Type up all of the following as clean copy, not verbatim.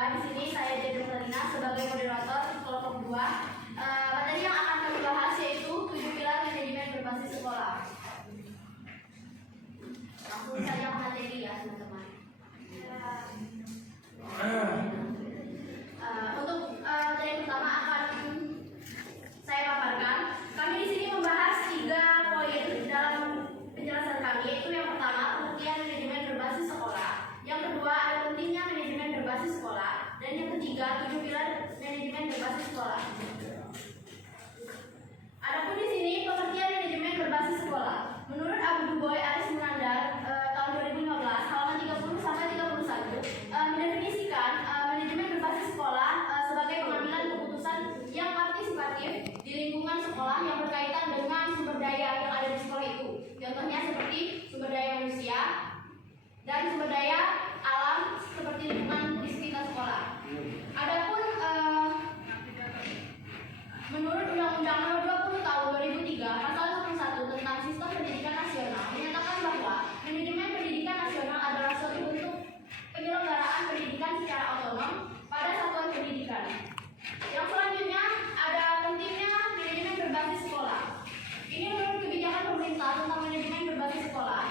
2. Di sini saya Deddy Melina sebagai moderator kelompok 2. Materi yang akan kami bahas yaitu 7 pilar manajemen berbasis sekolah. Langsung saja ke materi ya teman-teman. Untuk materi pertama akan saya paparkan. Kami di sini membahas 3 poin dalam penjelasan kami, yaitu yang pertama pengertian manajemen berbasis sekolah, yang kedua ada pentingnya manajemen berbasis sekolah, dan yang ketiga 7 pilar manajemen berbasis sekolah. Adapun di sini pengertian manajemen berbasis sekolah. Menurut Abu Duboy Aris Munandar tahun 2015 halaman 30 sampai 31 mendefinisikan manajemen berbasis sekolah sebagai pengambilan keputusan yang partisipatif di lingkungan sekolah yang berkaitan dengan sumber daya yang ada di sekolah itu. Contohnya seperti sumber daya manusia dan sumber daya alam seperti lingkungan di sekitar sekolah. Adapun menurut Undang-Undang Nomor 20 Tahun 2003 Pasal 1 tentang Sistem Pendidikan Nasional menyatakan bahwa manajemen pendidikan nasional adalah suatu bentuk penyelenggaraan pendidikan secara otonom pada satuan pendidikan. Yang selanjutnya ada pentingnya manajemen berbasis sekolah. Ini menurut kebijakan pemerintah tentang manajemen berbasis sekolah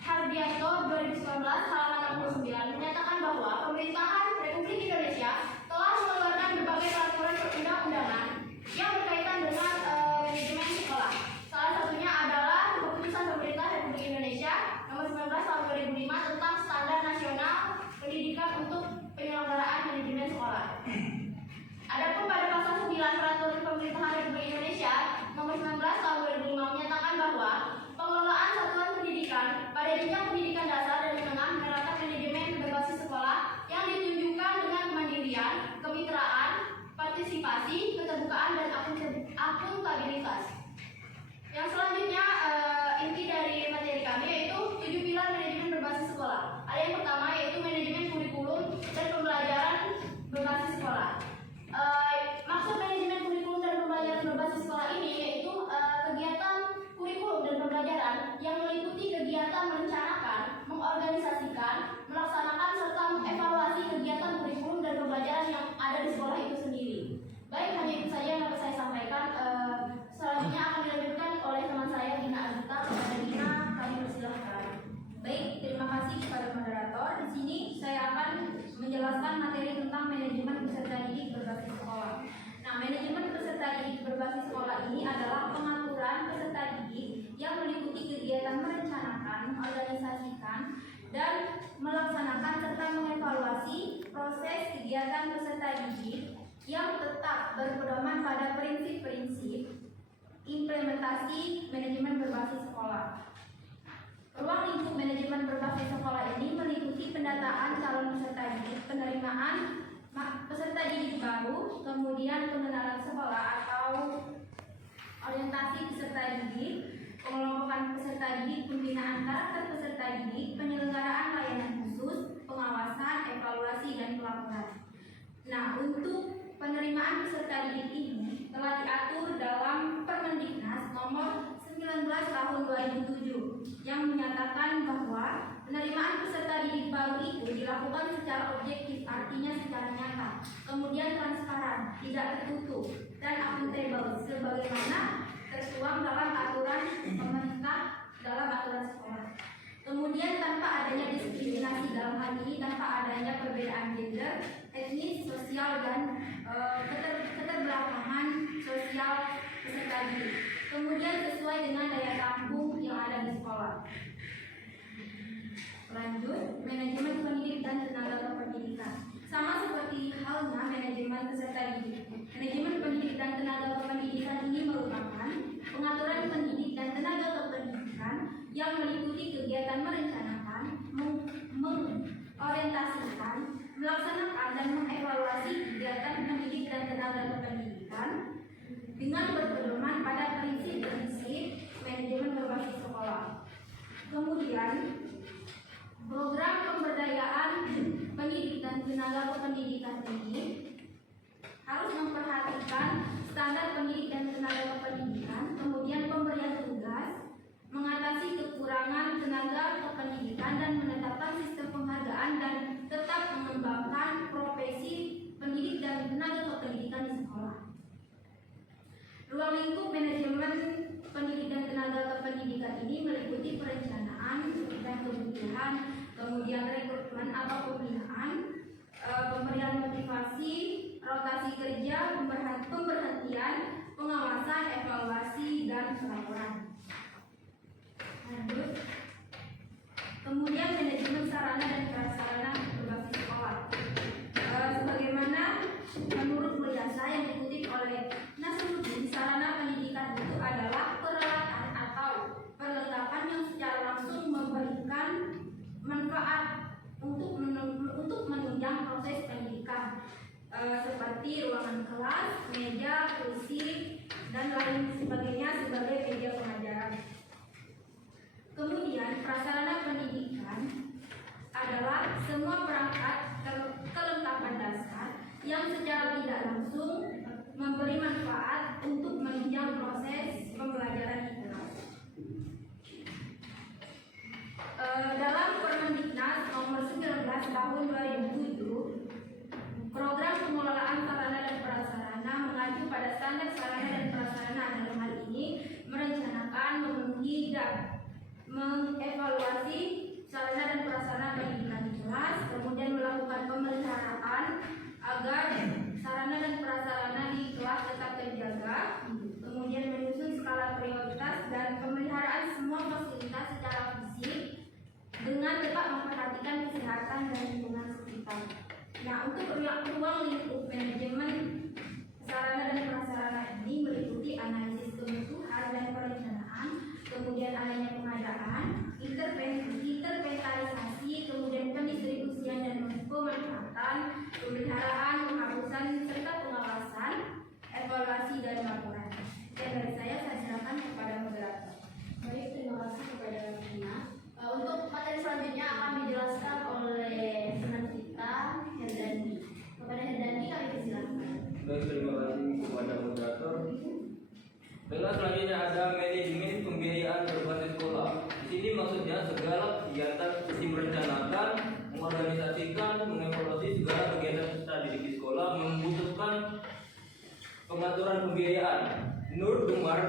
Hardianto 2019 halaman 69 menyatakan bahwa pemerintahan Republik Indonesia telah mengeluarkan berbagai peraturan perundang-undangan yang berkaitan dengan manajemen sekolah. Salah satunya adalah keputusan pemerintah Republik Indonesia nomor 19 tahun 2005 tentang standar nasional pendidikan untuk penyelenggaraan manajemen sekolah. Adapun pada pasal 9 peraturan pemerintahan Republik Indonesia nomor 19 tahun 2005 menyatakan bahwa pengelolaan satuan pendidikan pada jenjang pendidikan dasar dan menengah menerapkan manajemen berbasis sekolah yang ditunjukkan dengan kemandirian, kemitraan, partisipasi, keterbukaan, dan akuntabilitas. Yang selanjutnya inti dari materi kami yaitu 7 pilar manajemen berbasis sekolah. Ada yang pertama yaitu manajemen kurikulum dan pembelajaran berbasis sekolah. Maksud manajemen kurikulum dan pembelajaran berbasis sekolah ini yaitu kegiatan kurikulum dan pembelajaran yang meliputi kegiatan merencanakan, mengorganisasikan, melaksanakan serta mengevaluasi kegiatan kurikulum dan pembelajaran yang ada di sekolah itu sendiri. Baik, hanya itu saja yang dapat saya sampaikan. Selanjutnya akan dilanjutkan oleh teman saya Dina Agita. Kepada Dina, kami persilahkan. Baik, terima kasih kepada moderator. Di sini saya akan menjelaskan materi tentang manajemen peserta didik berbasis sekolah. Nah, manajemen peserta didik berbasis sekolah ini adalah pengaturan peserta didik yang meliputi kegiatan merencanakan, mengorganisasikan, dan melaksanakan serta mengevaluasi proses kegiatan peserta didik yang tetap berpedoman pada prinsip-prinsip implementasi manajemen berbasis sekolah. Ruang lingkup manajemen berbasis sekolah ini meliputi pendataan calon peserta didik, penerimaan peserta didik baru, kemudian pengenalan sekolah atau orientasi peserta didik, pengelompokan peserta didik, pembinaan karakter peserta didik, penyelenggaraan layanan khusus, pengawasan, evaluasi, dan pelaporan. Nah, untuk penerimaan peserta didik ini telah diatur dalam Permendiknas nomor 19 tahun 2007 yang menyatakan bahwa penerimaan peserta didik baru itu dilakukan secara objektif, artinya secara nyata, kemudian transparan, tidak tertutup, dan akuntabel sebagaimana tertuang dalam aturan pemerintah dalam aturan sekolah. Kemudian tanpa adanya diskriminasi, dalam hal ini tanpa adanya perbedaan gender, etnis, sosial, dan keterbelakangan sosial peserta didik. Kemudian sesuai dengan daya tampung yang ada di sekolah. Lanjut, manajemen pendidik dan tenaga kependidikan. Sama seperti halnya manajemen peserta didik. Manajemen pendidik dan tenaga kependidikan ini merupakan pengaturan pendidik dan tenaga kependidikan yang meliputi kegiatan merencanakan, mengorientasikan, melaksanakan, dan mengevaluasi kegiatan pendidik dan tenaga kependidikan dengan berpedoman pada prinsip-prinsip manajemen berbasis sekolah. Kemudian, program pemberdayaan pendidik dan tenaga kependidikan ini harus memperhatikan standar pendidik dan tenaga kependidikan, kemudian pemberian tugas, mengatasi kekurangan tenaga kependidikan, dan menetapkan sistem penghargaan dan tetap mengembangkan profesi laporan. Lanjut. Kemudian manajemen sarana dan prasarana berbasis sekolah. Sebagaimana menurut Mulyasa yang dikutip oleh Nasruddin, sarana pendidikan itu adalah peralatan atau perlengkapan yang secara langsung memberikan manfaat untuk menunjang proses pendidikan, seperti ruangan kelas, meja, kursi, dan lain sebagainya sebagai media pengajaran. Kemudian prasarana pendidikan adalah semua perangkat kelengkapan dasar yang secara tidak langsung memberi manfaat untuk menunjang proses pembelajaran di kelas. Dalam Permendiknas nomor 19 tahun 2007, program pengelolaan sarana dan prasarana mengacu pada standar sarana dan prasarana dalam hal ini merencanakan, memenuhi, dan mengevaluasi sarana dan prasarana pendidikan di kelas, kemudian melakukan pemeliharaan agar sarana dan prasarana di kelas tetap terjaga, kemudian menyusun skala prioritas dan pemeliharaan semua fasilitas secara fisik dengan tetap memperhatikan kesehatan dan lingkungan sekitar. Nah, untuk ruang lingkup manajemen sarana dan prasarana ini meliputi analisis kebutuhan dan perencanaan, kemudian adanya pengadaan, interventarisasi, kemudian pendistribusian dan pemanfaatan, pemeliharaan, penghapusan, serta pengawasan, evaluasi dan laporan. Dari saya silakan kepada moderator. Baik, terima kasih kepada Rina. Untuk materi selanjutnya akan dijelaskan oleh teman kita, Herdandi. Kepada Herdandi kami persilakan. Baik, terima kasih kepada moderator. Baiklah, selanjutnya ada manajemen pembiayaan berbasis sekolah. Di sini maksudnya segala kegiatan mesti merencanakan, mengorganisasikan, mengevaluasi segala kegiatan peserta didik di sekolah membutuhkan pengaturan pembiayaan. Menurut Gemar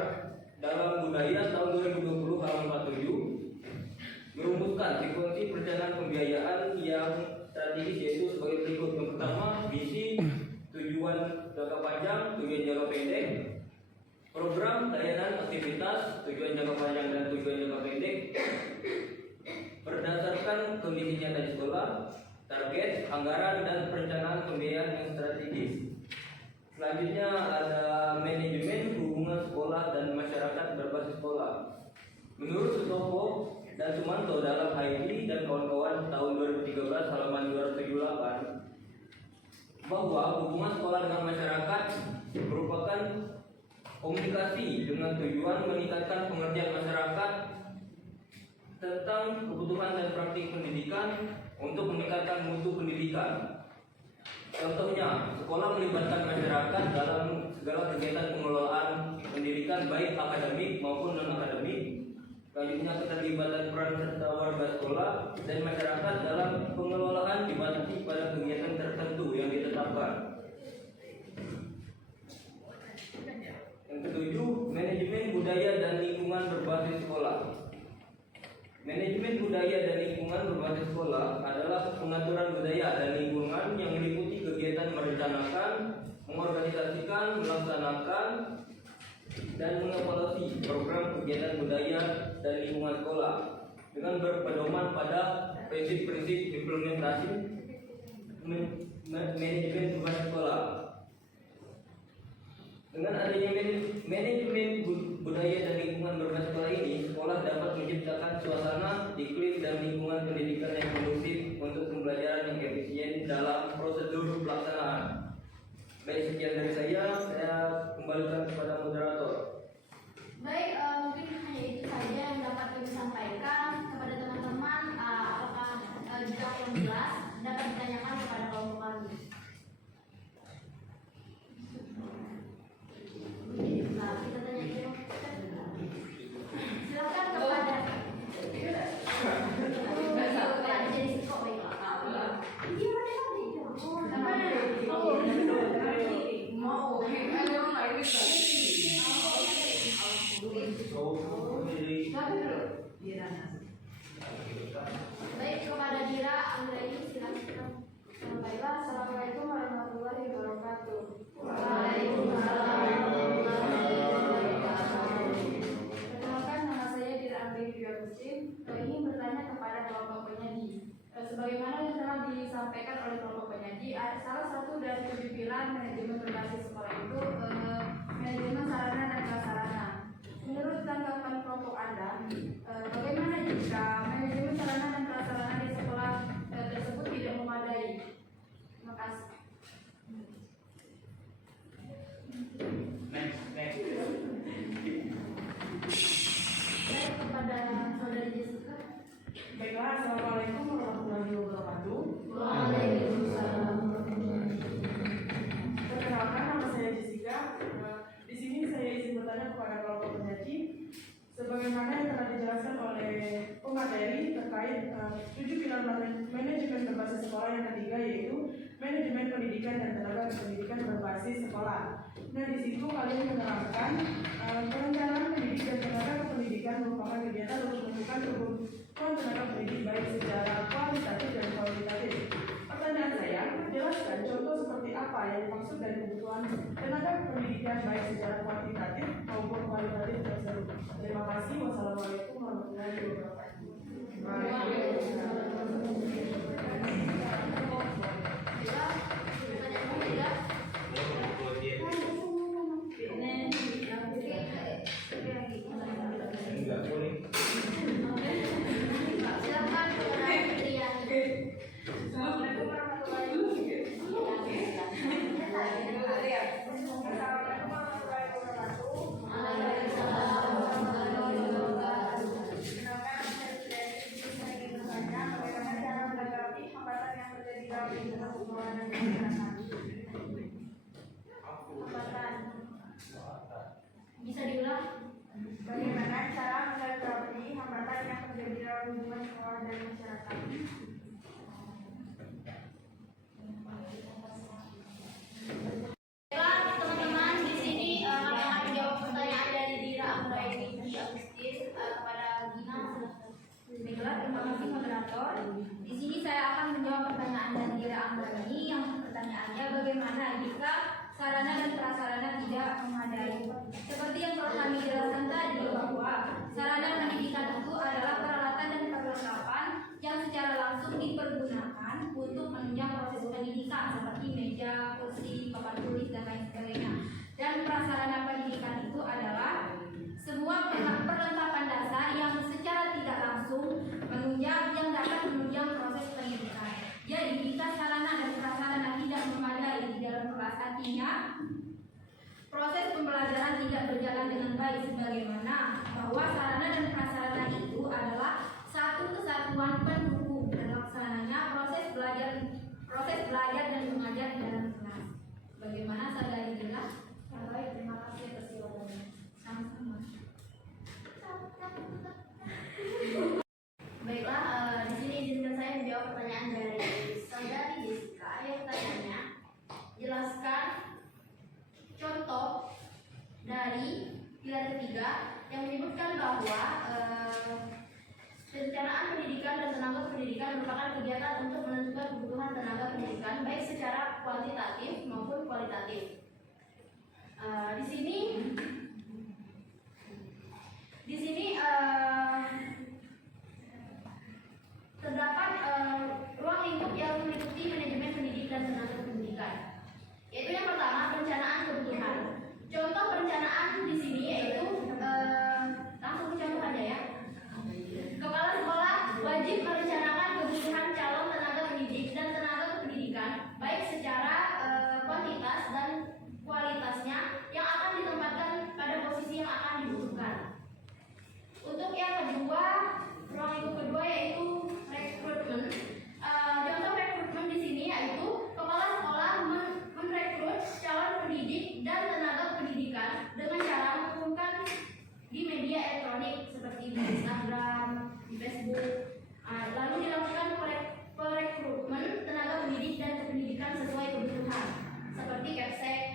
dalam Budaya tahun 2020 halaman 47 merumuskan sekuensi perencanaan pembiayaan yang strategis, yaitu sebagai berikut. Yang pertama, misi, tujuan jangka panjang, tujuan jangka pendek, program, layanan, aktivitas, tujuan jangka panjang dan tujuan jangka pendek, berdasarkan kondisi nyata di sekolah, target, anggaran, dan perencanaan pembiayaan yang strategis. Selanjutnya ada manajemen hubungan sekolah dan masyarakat berbasis sekolah. Menurut Sutopo dan Sumanto dalam HID dan kawan-kawan tahun 2013 halaman 278 bahwa hubungan sekolah dengan masyarakat merupakan komunikasi dengan tujuan meningkatkan pengertian masyarakat tentang kebutuhan dan praktik pendidikan untuk meningkatkan mutu pendidikan. Contohnya, sekolah melibatkan masyarakat dalam segala kegiatan pengelolaan pendidikan baik akademik maupun non-akademik. Selanjutnya, keterlibatan peran serta warga sekolah dan masyarakat dalam pengelolaan dibatasi pada kegiatan tertentu yang ditetapkan. Yang ketujuh, manajemen budaya dan lingkungan berbasis sekolah. Manajemen budaya dan lingkungan berbasis sekolah adalah pengaturan budaya dan lingkungan yang meliputi kegiatan merencanakan, mengorganisasikan, melaksanakan, dan mengevaluasi program kegiatan budaya dan lingkungan sekolah dengan berpedoman pada prinsip-prinsip implementasi manajemen berbasis sekolah. Dengan adanya manajemen budaya dan lingkungan berbasis sekolah ini, sekolah dapat menciptakan suasana, iklim, dan lingkungan pendidikan yang kondusif untuk pembelajaran yang efisien dalam prosedur pelaksanaan. Baik, sekian dari saya kembalikan kepada moderator. Baik, mungkin hanya itu saja yang dapat kami sampaikan kepada teman-teman. Apakah jika yang jelas dapat ditanyakan kepada kelompok kami. Nah, kita tanya itu. Silakan kepada. Jadi kok baiklah. kelompok penyaji. Sebagaimana yang telah disampaikan oleh kelompok penyaji, salah satu dari 7 pilar manajemen berbasis sekolah itu manajemen sarana dan prasarana. Menurut tanggapan kelompok Anda, bagaimana jika manajemen sarana dan prasarana di sekolah tersebut tidak memadai? Terima kasih. Baik, kepada saudari Jessica. Baiklah, assalamualaikum warahmatullahi wabarakatuh. Waalaikumsalam. Perkenalkan, nama saya Jessica. Di sini saya izin bertanya kepada kelompok penyaji, sebagaimana yang telah dijelaskan oleh pemateri terkait 7 pilar manajemen berbasis sekolah yang ketiga, yaitu manajemen pendidikan dan tenaga pendidikan berbasis sekolah. Nah, di situ kalian menerangkan perencanaan pendidik dan tenaga pendidikan merupakan kegiatan untuk menentukan kebutuhan tenaga pendidik baik secara kualitatif dan kualitatif. Pertanyaan saya, jelaskan contoh seperti apa yang dimaksud dari kebutuhan tenaga pendidikan baik secara kuantitatif maupun kualitatif tersebut. Terima kasih. Wassalamualaikum warahmatullahi wabarakatuh. Silakan saudara Fitriani. Assalamualaikum warahmatullahi Bisa diulang? Bagaimana cara menghadapi hambatan yang terjadi dalam hubungan sekolah dan masyarakat? Baiklah teman-teman, di sini kami akan menjawab pertanyaan dari Dira Anggraini Agustin kepada Gina. Baiklah, terima kasih moderator. Di sini saya akan menjawab pertanyaan dari Dira Anggraini yang pertanyaannya bagaimana jika sarana dan prasarana tidak memadai. Seperti yang telah kami jelaskan tadi bahwa sarana pendidikan itu adalah peralatan dan perlengkapan yang secara langsung dipergunakan untuk menunjang proses pendidikan seperti meja, kursi, papan tulis dan lain sebagainya. Dan prasarana pendidikan itu adalah semua perlengkapan dasar yang secara tidak langsung yang dapat menunjang proses pendidikan. Jadi jika sarana dan prasarana tidak memadai di dalam kelas, artinya proses pembelajaran tidak berjalan dengan baik, sebagaimana bahwa sarana dan prasarana itu adalah satu kesatuan pendukung terlaksananya proses belajar dan mengajar di dalam kelas. Bagaimana saudari bilang? Baik, terima kasih atas jawabannya. Sama-sama. Baiklah, di sini izinkan saya menjawab pertanyaan dari saudari Jessica. Yang tanya, jelaskan contoh dari pilar ketiga yang menyebutkan bahwa perencanaan pendidikan dan tenaga pendidikan merupakan kegiatan untuk menentukan kebutuhan tenaga pendidikan baik secara kuantitatif maupun kualitatif. Di sini terdapat ruang lingkup yang meliputi manajemen pendidik dan tenaga pendidikan. Yaitu yang pertama, perencanaan kebutuhan. Contoh perencanaan di sini yaitu langsung ke contoh aja ya. Kepala sekolah wajib merencanakan kebutuhan calon tenaga pendidik dan tenaga kependidikan baik secara kuantitas dan kualitasnya yang akan ditempatkan pada posisi yang akan dibutuhkan. Untuk yang kedua, ruang lingkup kedua yaitu rekrutmen. Contoh rekrutmen di sini yaitu kepala sekolah merekrut calon pendidik dan tenaga pendidikan dengan cara mengumumkan di media elektronik seperti di Instagram, di Facebook. Lalu dilakukan perekrutmen tenaga pendidik dan kependidikan sesuai kebutuhan seperti Capsek,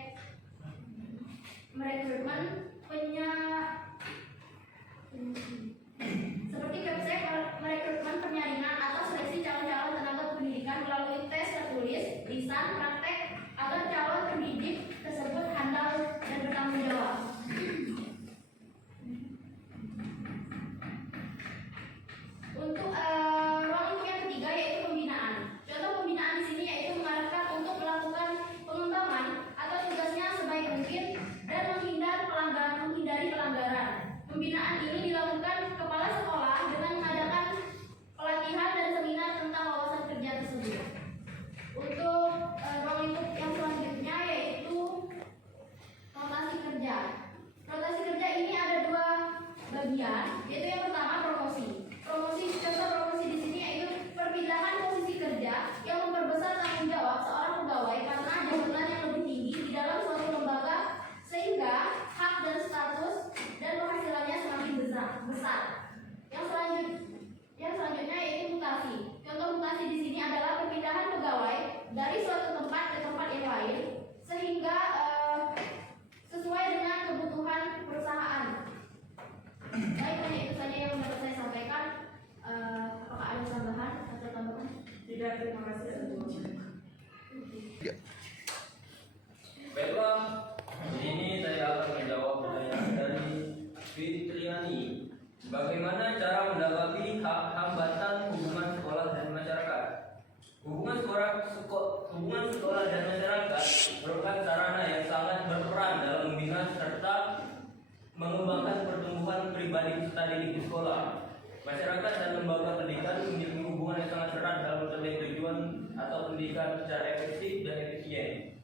mengembangkan pertumbuhan pribadi peserta didik di sekolah. Masyarakat dan lembaga pendidikan memiliki hubungan yang sangat erat dalam mencapai tujuan atau pendidikan secara efektif dan efisien.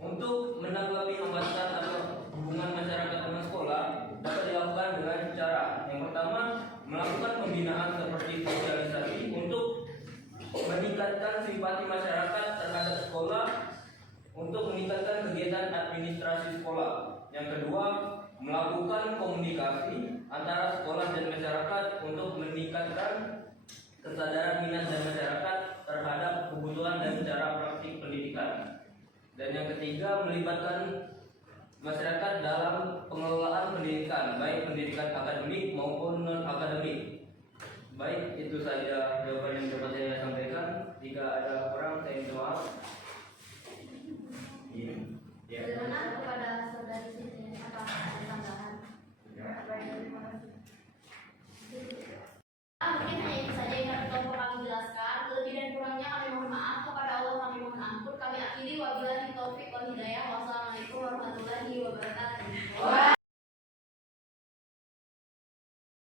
Untuk menanggapi hambatan atau hubungan masyarakat dengan sekolah dapat dilakukan dengan cara yang pertama, melakukan pembinaan seperti sosialisasi untuk meningkatkan simpati masyarakat terhadap sekolah, untuk meningkatkan kegiatan administrasi sekolah. Yang kedua, melakukan komunikasi antara sekolah dan masyarakat untuk meningkatkan kesadaran minat dan masyarakat terhadap kebutuhan dan cara praktik pendidikan. Dan yang ketiga, melibatkan masyarakat dalam pengelolaan pendidikan, baik pendidikan akademik maupun non-akademik. Baik, itu saja jawaban yang dapat saya sampaikan. Jika ada kurang, saya minta maaf. Ya. Silakan kepada saudari Siti apa ada tambahan? Mungkin hanya itu saja yang dapat Bapak kami jelaskan. Lebih dan kurangnya kami mohon maaf. Kepada Allah kami mohon ampun. Kami akhiri wabillahi taufik wal hidayah. Wassalamualaikum warahmatullahi wabarakatuh.